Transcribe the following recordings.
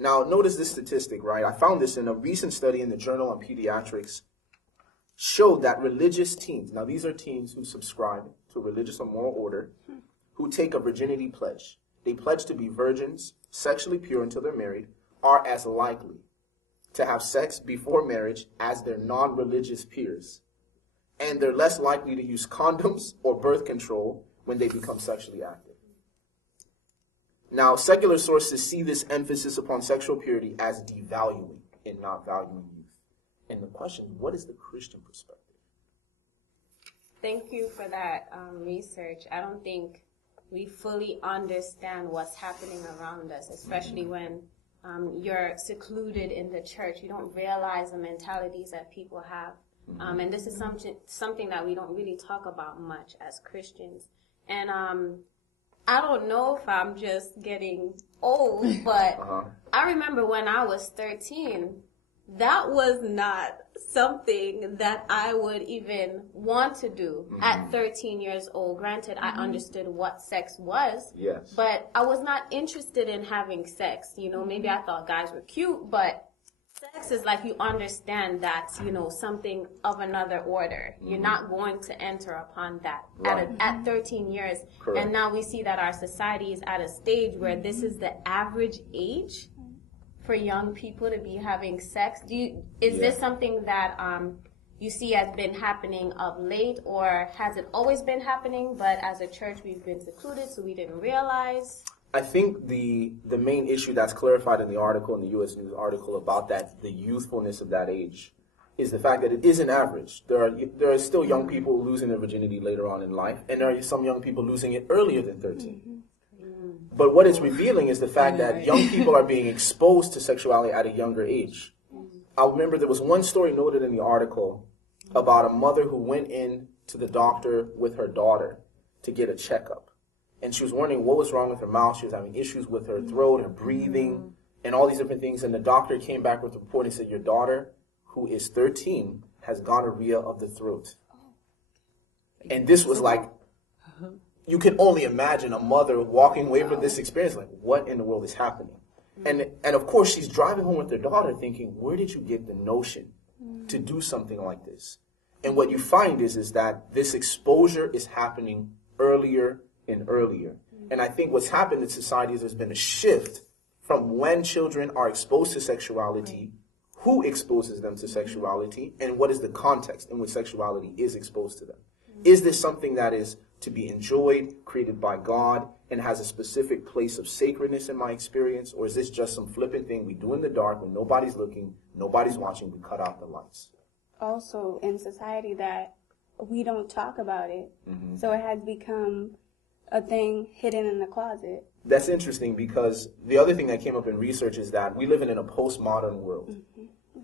Now, notice this statistic, right? I found this in a recent study in the Journal on Pediatrics, showed that religious teens, now these are teens who subscribe to religious or moral order, who take a virginity pledge. They pledge to be virgins, sexually pure until they're married, are as likely to have sex before marriage as their non-religious peers. And they're less likely to use condoms or birth control when they become sexually active. Now, secular sources see this emphasis upon sexual purity as devaluing and not valuing youth. And the question, what is the Christian perspective? Thank you for that research. I don't think we fully understand what's happening around us, especially when you're secluded in the church. You don't realize the mentalities that people have. And this is something that we don't really talk about much as Christians. And I don't know if I'm just getting old, but I remember when I was 13, that was not something that I would even want to do at 13 years old. Granted, I understood what sex was, but I was not interested in having sex. You know, maybe I thought guys were cute, but sex is like you understand that's, you know, something of another order. You're not going to enter upon that at 13 years. Correct. And now we see that our society is at a stage where this is the average age for young people to be having sex. Is this something that you see has been happening of late, or has it always been happening, but as a church we've been secluded so we didn't realize? I think the main issue that's clarified in the article, in the U.S. News article about that, the youthfulness of that age, is the fact that it isn't average. There are still young people losing their virginity later on in life, and there are some young people losing it earlier than 13. But what it's revealing is the fact that young people are being exposed to sexuality at a younger age. I remember there was one story noted in the article about a mother who went in to the doctor with her daughter to get a checkup. And she was wondering what was wrong with her mouth. She was having issues with her throat, her breathing, and all these different things. And the doctor came back with a report and said, your daughter, who is 13, has gonorrhea of the throat. And this was like, you can only imagine a mother walking away from this experience, like, what in the world is happening? And of course, she's driving home with her daughter thinking, where did you get the notion to do something like this? And what you find is that this exposure is happening earlier and earlier. And I think what's happened in society is there's been a shift from when children are exposed to sexuality, who exposes them to sexuality, and what is the context in which sexuality is exposed to them. Is this something that is to be enjoyed, created by God, and has a specific place of sacredness in my experience? Or is this just some flippant thing we do in the dark when nobody's looking, nobody's watching, we cut out the lights? Also, in society that we don't talk about it, so it has become a thing hidden in the closet. That's interesting, because the other thing that came up in research is that we live in a postmodern world.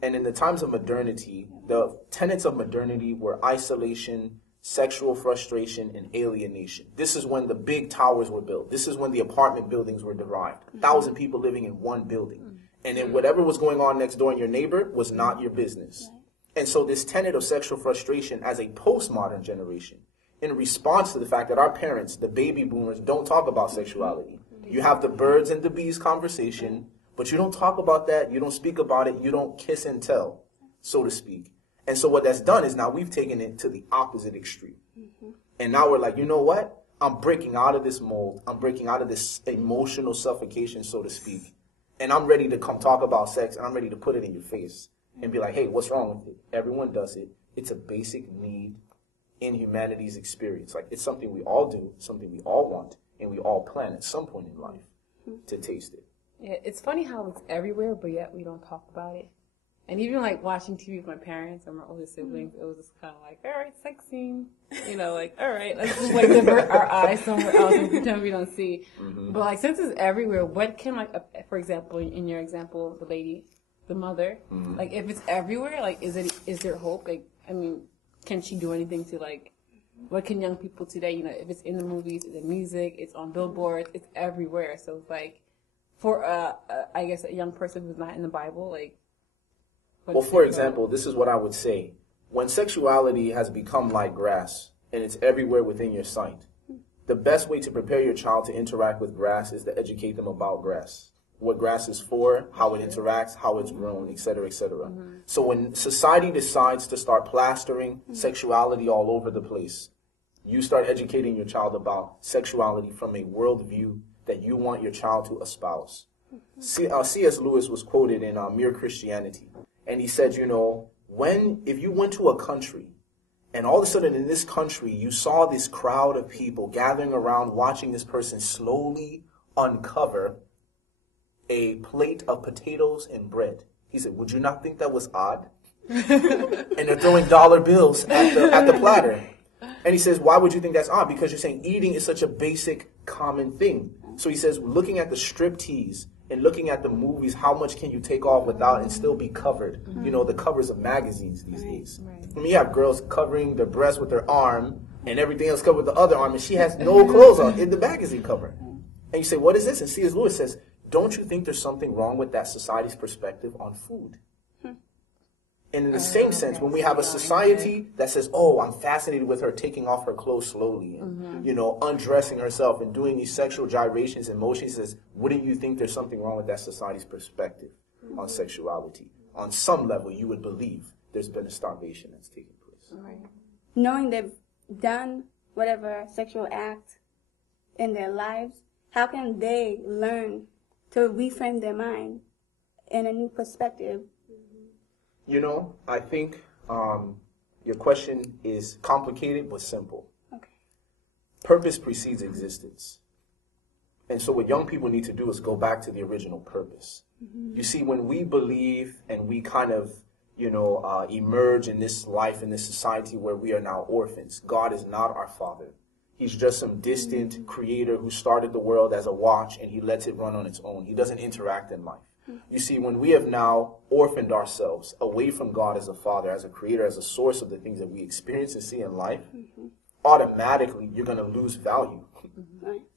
And in the times of modernity, the tenets of modernity were isolation, sexual frustration, and alienation. This is when the big towers were built. This is when the apartment buildings were derived. 1,000 people living in one building. And then whatever was going on next door in your neighbor was not your business. And so this tenet of sexual frustration as a postmodern generation, in response to the fact that our parents, the baby boomers, don't talk about sexuality. You have the birds and the bees conversation, but you don't talk about that, you don't speak about it, you don't kiss and tell, so to speak. And so what that's done is now we've taken it to the opposite extreme. And now we're like, you know what? I'm breaking out of this mold. I'm breaking out of this emotional suffocation, so to speak. And I'm ready to come talk about sex, and I'm ready to put it in your face and be like, hey, what's wrong with it? Everyone does it. It's a basic need in humanity's experience. Like, it's something we all do, something we all want, and we all plan at some point in life to taste it. Yeah, it's funny how it's everywhere, but yet we don't talk about it. And even like watching TV with my parents and my older siblings, it was just kind of like, all right, sex scene, you know, like, all right, let's just like divert our eyes somewhere else and pretend we don't see. But like, since it's everywhere, what can like, for example, in your example, the lady, the mother, like if it's everywhere, like, is there hope? Like, I mean, can she do anything to like, what can young people today, you know, if it's in the movies, it's in music, it's on billboards, it's everywhere. So it's like, for I guess a young person who's not in the Bible, like, well, for example, this is what I would say. When sexuality has become like grass and it's everywhere within your sight, the best way to prepare your child to interact with grass is to educate them about grass. what grass is for, how it interacts, how it's grown, etc., etc. So when society decides to start plastering sexuality all over the place, you start educating your child about sexuality from a worldview that you want your child to espouse. C.S. Lewis was quoted in Mere Christianity, and he said, you know, if you went to a country, and all of a sudden in this country you saw this crowd of people gathering around watching this person slowly uncover a plate of potatoes and bread. He said, would you not think that was odd? And they're throwing dollar bills at the platter. And he says, why would you think that's odd? Because you're saying eating is such a basic, common thing. So he says, looking at the striptease and looking at the movies, how much can you take off without and still be covered? You know, the covers of magazines these days. I mean, you have girls covering their breast with their arm and everything else covered with the other arm, and she has no clothes on in the magazine cover. And you say, what is this? And C.S. Lewis says, don't you think there's something wrong with that society's perspective on food? And in the same sense, when we have a society that says, oh, I'm fascinated with her taking off her clothes slowly and, you know, undressing herself and doing these sexual gyrations and motions, says, wouldn't you think there's something wrong with that society's perspective on sexuality? On some level, you would believe there's been a starvation that's taking place. Right. Knowing they've done whatever sexual act in their lives, how can they learn to reframe their mind in a new perspective? You know, I think your question is complicated but simple. Okay. Purpose precedes existence. And so what young people need to do is go back to the original purpose. You see, when we believe and we kind of, you know, emerge in this life, in this society where we are now orphans, God is not our father. He's just some distant creator who started the world as a watch and he lets it run on its own. He doesn't interact in life. You see, when we have now orphaned ourselves away from God as a father, as a creator, as a source of the things that we experience and see in life, automatically you're going to lose value.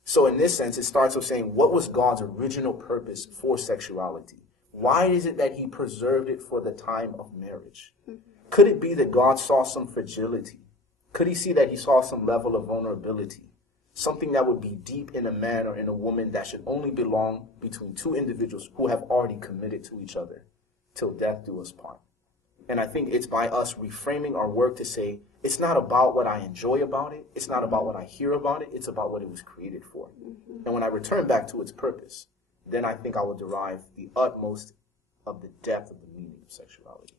So in this sense, it starts with saying, what was God's original purpose for sexuality? Why is it that he preserved it for the time of marriage? Could it be that God saw some fragility? Could he see that he saw some level of vulnerability? Something that would be deep in a man or in a woman that should only belong between two individuals who have already committed to each other till death do us part. And I think it's by us reframing our work to say, it's not about what I enjoy about it. It's not about what I hear about it. It's about what it was created for. And when I return back to its purpose, then I think I will derive the utmost of the depth of the meaning of sexuality.